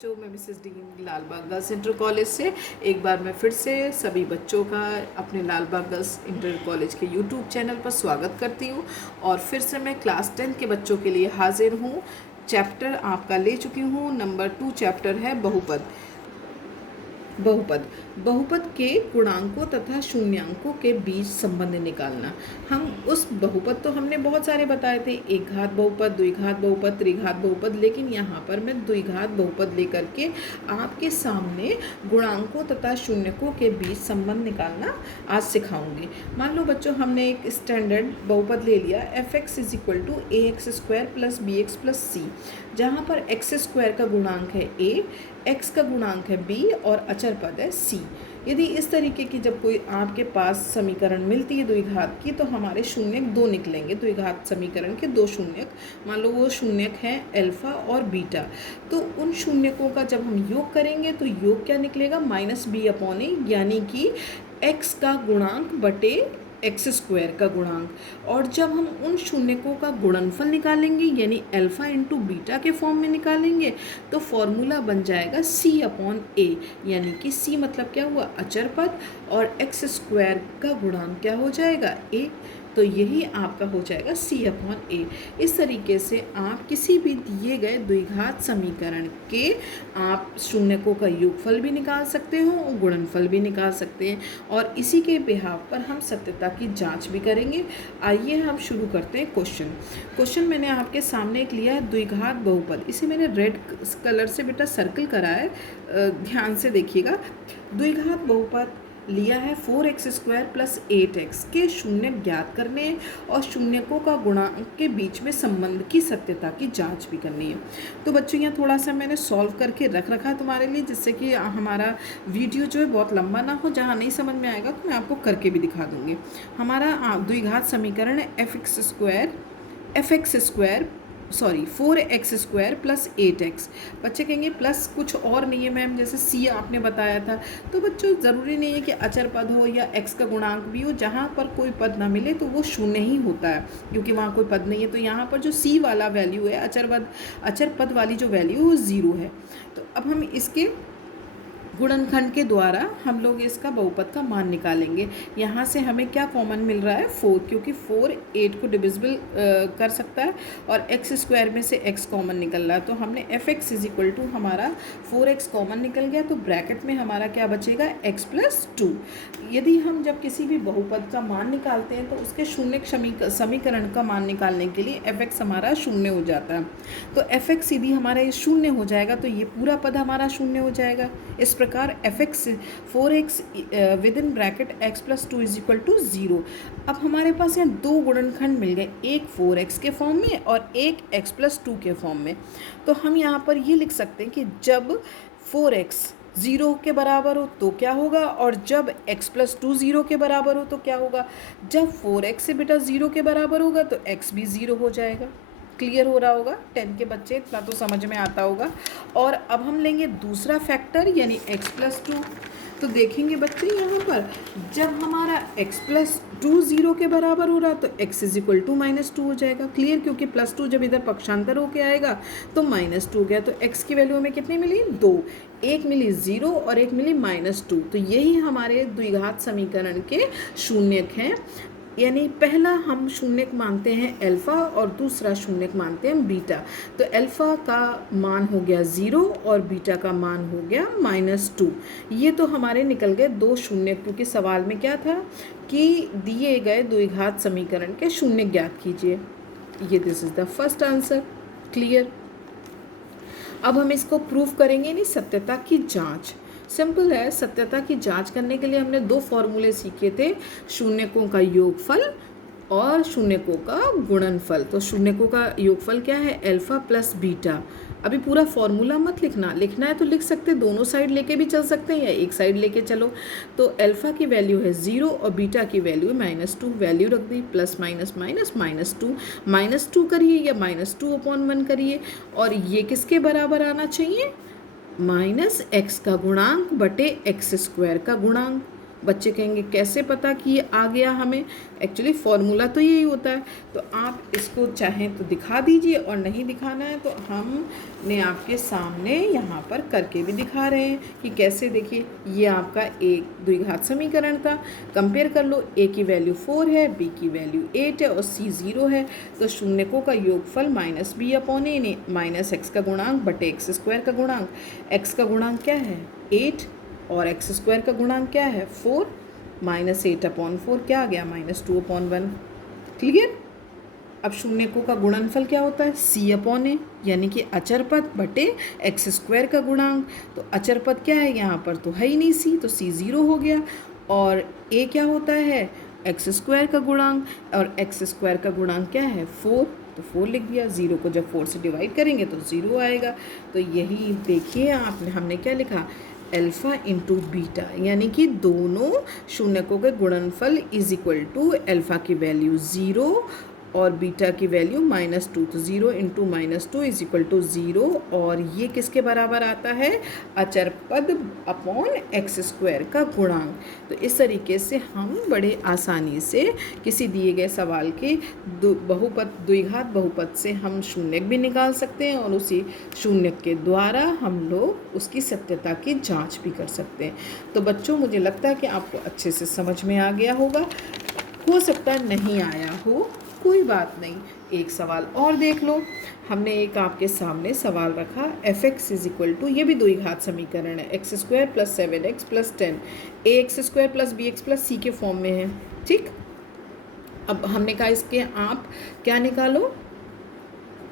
जो मैं Mrs D Lalbagh girls inter college से एक बार मैं फिर से सभी बच्चों का अपने लालबाग गर्ल्स इंटर कॉलेज के यूट्यूब चैनल पर स्वागत करती हूँ। और फिर से मैं क्लास 10 के बच्चों के लिए हाजिर हूँ। चैप्टर आपका ले चुकी हूँ, नंबर 2 चैप्टर है बहुपद। बहुपद के गुणांकों तथा शून्यांकों के बीच संबंध निकालना। हम उस बहुपद तो हमने बहुत सारे बताए थे, एक घात बहुपद, द्विघात बहुपद, त्रिघात बहुपद, लेकिन यहाँ पर मैं द्विघात बहुपद लेकर के आपके सामने गुणांकों तथा शून्यकों के बीच संबंध निकालना आज सिखाऊंगी। मान लो बच्चों, हमने एक स्टैंडर्ड बहुपद ले लिया f(x = ax² + bx + c), जहाँ पर x² का गुणांक है a, x का गुणांक है b और अचर पद है c। यदि इस तरीके की जब कोई आपके पास समीकरण मिलती है द्विघात की, तो हमारे शून्यक दो निकलेंगे। द्विघात समीकरण के दो शून्यक, मान लो वो शून्यक हैं अल्फा और बीटा। तो उन शून्यकों का जब हम योग करेंगे तो योग क्या निकलेगा? -b/a, यानी कि x का गुणांक बटे x² का गुणांक। और जब हम उन शून्यकों का गुणनफल निकालेंगे यानी अल्फा इंटू बीटा के फॉर्म में निकालेंगे, तो फॉर्मूला बन जाएगा c/a, यानी कि c मतलब क्या हुआ? अचर पद, और x² का गुणांक क्या हो जाएगा? a। तो यही आपका हो जाएगा c/a। इस तरीके से आप किसी भी दिए गए द्विघात समीकरण के आप शून्यकों का योगफल भी निकाल सकते हो और गुणनफल भी निकाल सकते हैं, और इसी के बिहाव पर हम सत्यता की जांच भी करेंगे। आइए हम शुरू करते हैं क्वेश्चन मैंने आपके सामने एक लिया है द्विघात बहुपद। इसे मैंने रेड कलर से बेटा सर्कल करा है, ध्यान से देखिएगा। द्विघात बहुपद लिया है 4x² + 8x के शून्य ज्ञात करने हैं और शून्यकों का गुणांक के बीच में संबंध की सत्यता की जांच भी करनी है। तो बच्चों, यहाँ थोड़ा सा मैंने सॉल्व करके रख रखा है तुम्हारे लिए, जिससे कि हमारा वीडियो जो है बहुत लंबा ना हो। जहाँ नहीं समझ में आएगा तो मैं आपको करके भी दिखा दूँगी। हमारा द्विघात समीकरण है 4x² + 8x। बच्चे कहेंगे प्लस कुछ और नहीं है मैम, जैसे c आपने बताया था। तो बच्चों, ज़रूरी नहीं है कि अचर पद हो या x का गुणांक भी हो। जहाँ पर कोई पद ना मिले तो वो शून्य ही होता है, क्योंकि वहाँ कोई पद नहीं है। तो यहाँ पर जो c वाला वैल्यू है, अचर पद वाली जो वैल्यू है वो 0 है। तो अब हम इसके गुणनखंड के द्वारा हम लोग इसका बहुपद का मान निकालेंगे। यहाँ से हमें क्या कॉमन मिल रहा है? 4, क्योंकि 4 8 को डिविजिबल कर सकता है, और x² में से x कॉमन निकल रहा है। तो हमने f(x) = हमारा 4x कॉमन निकल गया, तो ब्रैकेट में हमारा क्या बचेगा? x + 2। यदि हम जब किसी भी बहुपद का मान निकालते हैं तो उसके शून्य समीकरण का मान निकालने के लिए f(x) हमारा शून्य हो जाता है। तो f(x) सीधी हमारा ये शून्य हो जाएगा, तो ये पूरा पद हमारा शून्य हो जाएगा। इस प्रकार f(x) 4x within bracket x + 2 = 0। अब हमारे पास यहाँ दो गुणनखंड मिल गए, एक 4x के फॉर्म में और एक x + 2 के फॉर्म में। तो हम यहाँ पर ये लिख सकते हैं कि जब 4x 0 के बराबर हो तो क्या होगा, और जब x + 2 0 के बराबर हो तो क्या होगा। जब 4x से बेटा 0 के बराबर होगा तो x भी 0 हो जाएगा। क्लियर हो रहा होगा? 10 के बच्चे इतना तो समझ में आता होगा। और अब हम लेंगे दूसरा फैक्टर यानी x + 2। तो देखेंगे बच्चे, यहाँ पर जब हमारा x + 2 0 के बराबर हो रहा तो x = -2 हो जाएगा। क्लियर? क्योंकि +2 जब इधर पक्षांतर होके आएगा तो -2 हो गया। तो x की वैल्यू हमें कितनी मिली? 2। एक मिली 0 और एक मिली -2। तो यही हमारे द्विघात समीकरण के शून्यक हैं। यानी पहला हम शून्यक मानते हैं अल्फ़ा और दूसरा शून्यक मानते हैं बीटा। तो अल्फ़ा का मान हो गया 0 और बीटा का मान हो गया -2। ये तो हमारे निकल गए दो शून्यक, क्योंकि सवाल में क्या था कि दिए गए द्विघात समीकरण के शून्यक ज्ञात कीजिए। ये this is the first answer. Clear? अब हम इसको प्रूफ करेंगे, नहीं सत्यता की जांच। सिंपल है। सत्यता की जांच करने के लिए हमने दो फॉर्मूले सीखे थे, शून्यकों का योगफल और शून्यकों का गुणनफल। तो शून्यकों का योगफल क्या है? Alpha + beta. अभी पूरा फॉर्मूला मत लिखना, लिखना है तो लिख सकते, दोनों साइड लेके भी चल सकते हैं या एक साइड लेके चलो। तो अल्फ़ा की वैल्यू है 0 और बीटा की वैल्यू है -2। वैल्यू रख दी, प्लस माइनस माइनस -2, -2 करिए या -2/1 करिए, और ये किसके बराबर आना चाहिए? -x का गुणांक बटे x² का गुणांक। बच्चे कहेंगे कैसे पता कि ये आ गया हमें, एक्चुअली फॉर्मूला तो यही होता है। तो आप इसको चाहें तो दिखा दीजिए और नहीं दिखाना है तो हमने आपके सामने यहाँ पर करके भी दिखा रहे हैं कि कैसे। देखिए ये आपका एक द्विघात समीकरण था, कंपेयर कर लो, a की वैल्यू 4 है, b की वैल्यू 8 है और c 0 है। तो शून्यकों का योगफल माइनस बी अपॉन ए, माइनस एक्स का गुणांक बटे एक्स स्क्वायर का गुणांक। एक्स का गुणांक क्या है 8 और एक्स स्क्वायर का गुणांक क्या है 4, माइनस 8 अपॉन 4 क्या आ गया माइनस 2 अपॉन 1। क्लियर। अब शून्यकों का गुणनफल क्या होता है c अपॉन ए, यानी कि अचर पद बटे एक्स स्क्वायर का गुणांक। तो अचर पद क्या है यहाँ पर तो है ही नहीं c, तो c 0 हो गया। और a क्या होता है एक्स स्क्वायर का गुणांक, और एक्स स्क्वायर का गुणांक क्या है 4, तो 4 लिख दिया। 0 को जब 4 से डिवाइड करेंगे तो 0 आएगा। तो यही देखिए आपने हमने क्या लिखा अल्फ़ा इंटू बीटा, यानी कि दोनों शून्यकों के गुणनफल इज इक्वल टू अल्फ़ा की वैल्यू 0 और बीटा की वैल्यू -2। तो 0 इंटू -2 इज इक्वल टू 0, और ये किसके बराबर आता है अचर पद अपॉन एक्स स्क्वायर का गुणांक। तो इस तरीके से हम बड़े आसानी से किसी दिए गए सवाल के बहुपद द्विघात बहुपद से हम शून्यक भी निकाल सकते हैं और उसी शून्यक के द्वारा हम लोग उसकी सत्यता की जांच भी कर सकते हैं। तो बच्चों मुझे लगता है कि आपको अच्छे से समझ में आ गया होगा, हो सकता है नहीं आया हो, कोई बात नहीं। एक सवाल और देख लो, हमने एक आपके सामने सवाल रखा F X is equal to, ये भी द्विघात समीकरण है, X square plus 7x plus 10 A X square plus B X plus C के फॉर्म में है। ठीक, अब हमने कहा इसके आप क्या निकालो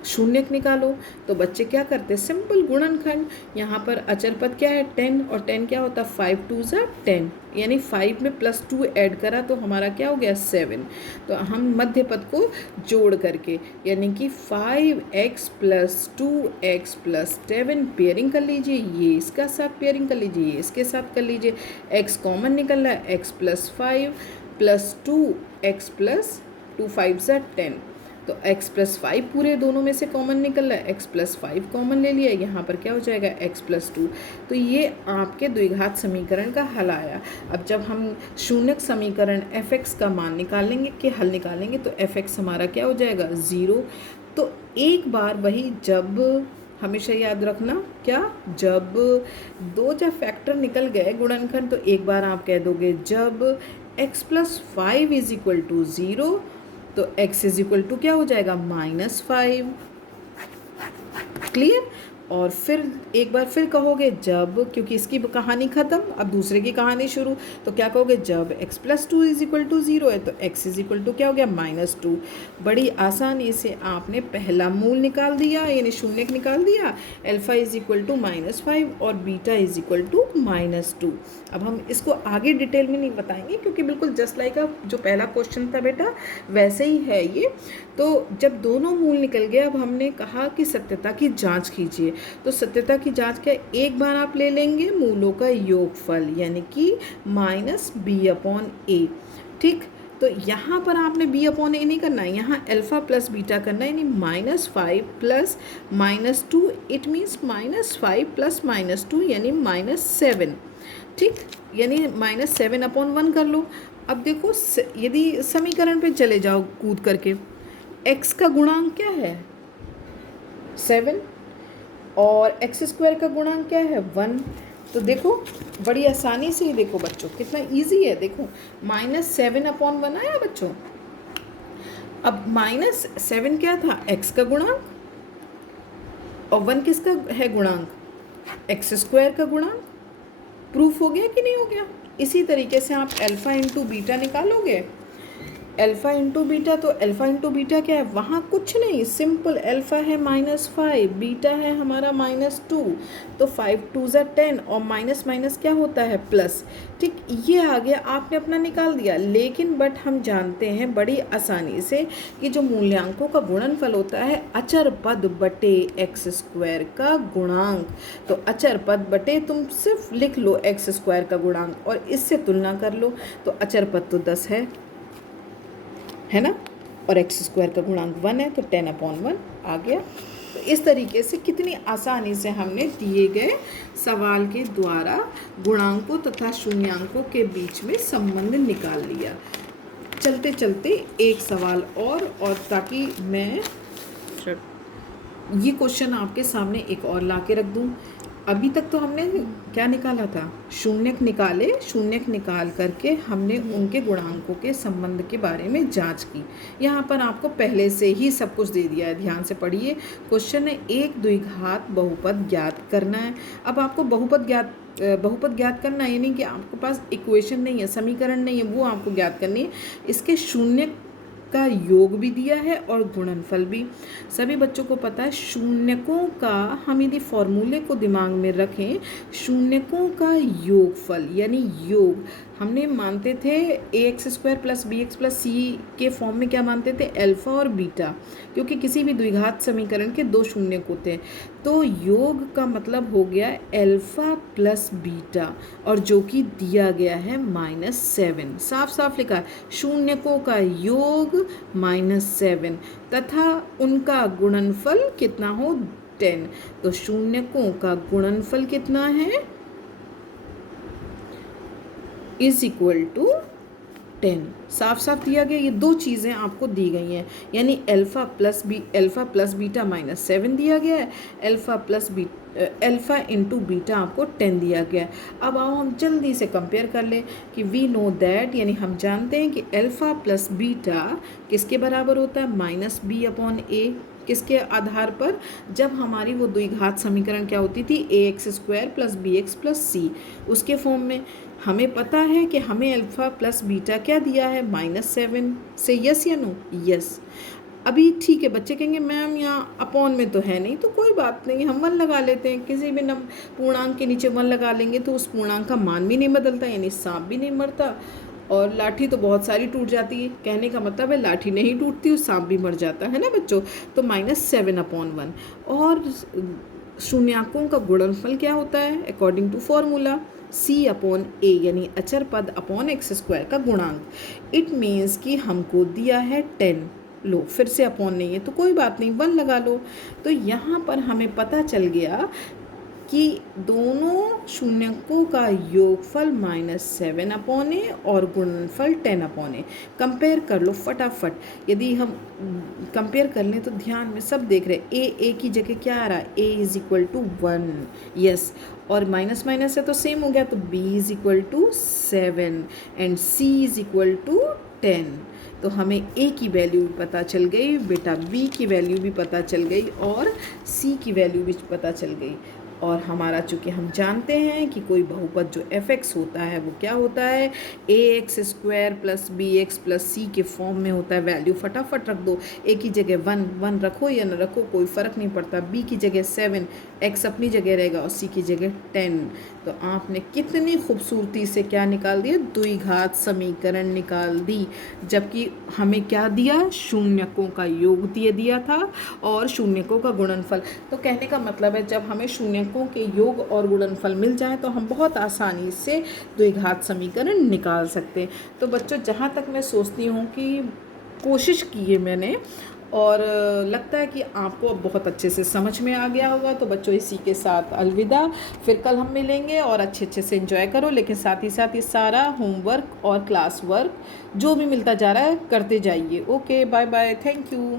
शून्यक निकालो। तो बच्चे क्या करते हैं सिंपल गुणनखंड, यहाँ पर अचर पद क्या है 10 और 10 क्या होता है 5 2 ज़ा 10, यानी 5 में +2 ऐड करा तो हमारा क्या हो गया 7। तो हम मध्य पद को जोड़ करके यानी कि 5x plus 2x plus 7 pairing कर लीजिए, ये इसका साथ पेयरिंग कर लीजिए, ये इसके साथ कर लीजिए। x कॉमन निकल रहा है, x plus 5 plus 2x plus 2 5 ज़ा 10, तो x प्लस 5 पूरे दोनों में से कॉमन निकल रहा है, x प्लस 5 कॉमन ले लिया, यहाँ पर क्या हो जाएगा x प्लस 2। तो ये आपके द्विघात समीकरण का हल आया। अब जब हम शून्यक समीकरण f(x) का मान निकालेंगे कि हल निकालेंगे तो f(x) हमारा क्या हो जाएगा 0। तो एक बार वही जब हमेशा याद रखना क्या, जब फैक्टर निकल गए गुणनखंड तो एक बार आप कह दोगे जब x plus 5 is equal to 0 तो x इज इक्वल टू क्या हो जाएगा -5। क्लियर। और फिर एक बार फिर कहोगे जब, क्योंकि इसकी कहानी ख़त्म अब दूसरे की कहानी शुरू, तो क्या कहोगे जब x plus 2 is equal to 0 है तो x इज इक्वल टू क्या हो गया -2। बड़ी आसानी से आपने पहला मूल निकाल दिया यानी शून्यक निकाल दिया, अल्फ़ा इज इक्वल टू -5 और बीटा इज इक्वल टू -2। अब हम इसको आगे डिटेल में नहीं बताएंगे क्योंकि बिल्कुल जस्ट लाइक जो पहला क्वेश्चन था बेटा वैसे ही है ये। तो जब दोनों मूल निकल गए अब हमने कहा कि सत्यता की जांच कीजिए। तो सत्यता की जांच क्या, एक बार आप ले लेंगे मूलों का योगफल यानी कि -b/a। ठीक, तो यहाँ पर आपने b/a नहीं करना है, यहाँ अल्फ़ा प्लस बीटा करना है, यानी -5 प्लस -2 इट मीन्स -5 प्लस -2 यानी -7। ठीक, यानी -7/1 कर लो। अब देखो यदि समीकरण पे चले जाओ कूद करके, x का गुणांक क्या है 7 और एक्स स्क्वायर का गुणांक क्या है 1। तो देखो बड़ी आसानी से ही देखो बच्चों कितना इजी है, देखो -7/1 आया बच्चों। अब -7 क्या था x का गुणांक और 1 किसका है गुणांक एक्स स्क्वायर का गुणांक। प्रूफ हो गया कि नहीं हो गया। इसी तरीके से आप अल्फ़ा इंटू बीटा निकालोगे, अल्फ़ा इंटू बीटा, तो अल्फ़ा इंटू बीटा क्या है वहाँ कुछ नहीं, सिंपल अल्फ़ा है -5 बीटा है हमारा -2, तो 5 2 ज़ा 10 और माइनस माइनस क्या होता है प्लस। ठीक, ये आ गया आपने अपना निकाल दिया। लेकिन बट हम जानते हैं बड़ी आसानी से कि जो मूल्यांकों का गुणनफल होता है अचर पद बटे एक्स स्क्वायर का गुणांक। तो अचर पद बटे तुम सिर्फ लिख लो एक्स स्क्वायर का गुणांक और इससे तुलना कर लो, तो अचर पद तो 10 है ना, और एक्स स्क्वायर का गुणांक 1 है तो 10/1 आ गया। तो इस तरीके से कितनी आसानी से हमने दिए गए सवाल के द्वारा गुणांकों तथा शून्यांकों के बीच में संबंध निकाल लिया। चलते चलते एक सवाल और ताकि मैं ये क्वेश्चन आपके सामने एक और ला के रख दूँ। अभी तक तो हमने क्या निकाला था, शून्यक निकाले, शून्यक निकाल करके हमने उनके गुणांकों के संबंध के बारे में जांच की। यहाँ पर आपको पहले से ही सब कुछ दे दिया है, ध्यान से पढ़िए। क्वेश्चन है एक द्विघात बहुपद ज्ञात करना है। अब आपको बहुपद ज्ञात करना है, यानी कि आपके पास इक्वेशन नहीं है, समीकरण नहीं है, वो आपको ज्ञात करनी है। इसके शून्य का योग भी दिया है और गुणनफल भी। सभी बच्चों को पता है शून्यकों का, हम यदि फॉर्मूले को दिमाग में रखें, शून्यकों का योगफल यानी योग हमने मानते थे ax² + bx + c के फॉर्म में क्या मानते थे, अल्फा और बीटा, क्योंकि किसी भी द्विघात समीकरण के दो शून्यक होते हैं। तो योग का मतलब हो गया अल्फा प्लस बीटा, और जो कि दिया गया है -7। साफ साफ लिखा है शून्यकों का योग -7 तथा उनका गुणनफल कितना हो 10। तो शून्यकों का गुणनफल कितना है = 10। साफ साफ दिया गया, ये दो चीज़ें आपको दी गई हैं, यानी अल्फा प्लस बीटा -7 दिया गया है, अल्फा इंटू बीटा आपको 10 दिया गया है। अब आओ हम जल्दी से कंपेयर कर लें कि वी नो दैट, यानी हम जानते हैं कि अल्फा प्लस बीटा किसके बराबर होता है, -b/a। किसके आधार पर, जब हमारी वो द्विघात समीकरण क्या होती थी, ax² + bx + c, उसके फॉर्म में हमें पता है कि हमें अल्फा प्लस बीटा क्या दिया है, -7 से, यस या नो, यस। अभी ठीक है, बच्चे कहेंगे मैम यहाँ अपॉन में तो है नहीं, तो कोई बात नहीं, हम 1 लगा लेते हैं। किसी भी पूर्णांक के नीचे 1 लगा लेंगे तो उस पूर्णांक का मान भी नहीं बदलता, यानी सांप भी नहीं मरता, और लाठी तो बहुत सारी टूट जाती है। कहने का मतलब है लाठी नहीं टूटती और सांप भी मर जाता है ना बच्चों। तो -7/1। और शून्याकों का गुणनफल क्या होता है, अकॉर्डिंग टू फॉर्मूला c/a, यानी अचर पद x² का गुणांक। इट मीन्स कि हमको दिया है 10। लो, फिर से अपॉन नहीं है तो कोई बात नहीं, 1 लगा लो। तो यहाँ पर हमें पता चल गया कि दोनों शून्यकों का योगफल -7/a और गुणनफल 10/a। कंपेयर कर लो फटाफट। यदि हम कंपेयर कर लें तो ध्यान में सब देख रहे हैं, a की जगह क्या आ रहा है, a = 1, यस, और माइनस माइनस से तो सेम हो गया, तो b = 7 एंड c = 10। तो हमें a की वैल्यू भी पता चल गई, बेटा b की वैल्यू भी पता चल गई और c की वैल्यू भी पता चल गई। और हमारा चूँकि हम जानते हैं कि कोई बहुपद जो f(x) होता है वो क्या होता है, ax² + bx + c के फॉर्म में होता है। वैल्यू फटाफट रख दो, a की जगह 1 रखो या न रखो कोई फ़र्क नहीं पड़ता, b की जगह 7, x अपनी जगह रहेगा और c की जगह 10। तो आपने कितनी खूबसूरती से क्या निकाल दिया, द्विघात समीकरण निकाल दी। जबकि हमें क्या दिया, शून्यकों का योग दिया था और शून्यकों का गुणनफल। तो कहने का मतलब है जब हमें शून्यकों के योग और गुणनफल मिल जाए तो हम बहुत आसानी से द्विघात समीकरण निकाल सकते हैं। तो बच्चों, जहाँ तक मैं सोचती हूँ कि कोशिश की है मैंने और लगता है कि आपको अब बहुत अच्छे से समझ में आ गया होगा। तो बच्चों, इसी के साथ अलविदा। फिर कल हम मिलेंगे और अच्छे से एंजॉय करो, लेकिन साथ ही साथ ये सारा होमवर्क और क्लास वर्क जो भी मिलता जा रहा है करते जाइए। Okay, bye bye, thank you.